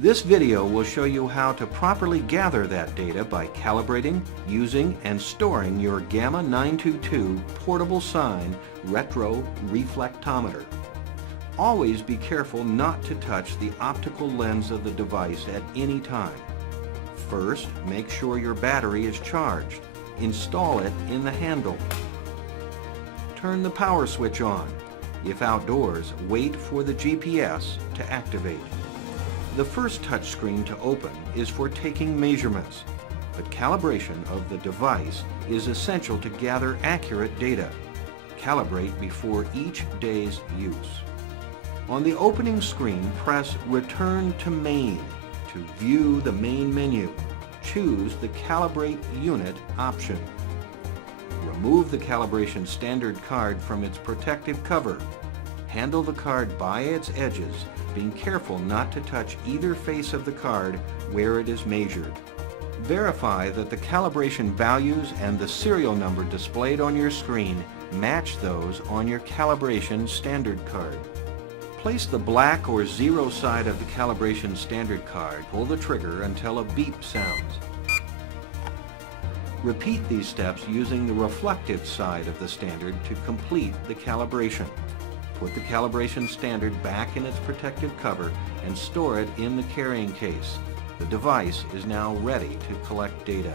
This video will show you how to properly gather that data by calibrating, using, and storing your Gamma 922 portable sign Retroreflectometer. Always be careful not to touch the optical lens of the device at any time. First, make sure your battery is charged. Install it in the handle. Turn the power switch on. If outdoors, wait for the GPS to activate. The first touchscreen to open is for taking measurements, but calibration of the device is essential to gather accurate data. Calibrate before each day's use. On the opening screen, press Return to Main. To view the main menu, choose the Calibrate Unit option. Remove the calibration standard card from its protective cover. Handle the card by its edges, being careful not to touch either face of the card where it is measured. Verify that the calibration values and the serial number displayed on your screen match those on your calibration standard card. Place the black or zero side of the calibration standard card. Pull the trigger until a beep sounds. Repeat these steps using the reflective side of the standard to complete the calibration. Put the calibration standard back in its protective cover and store it in the carrying case. The device is now ready to collect data.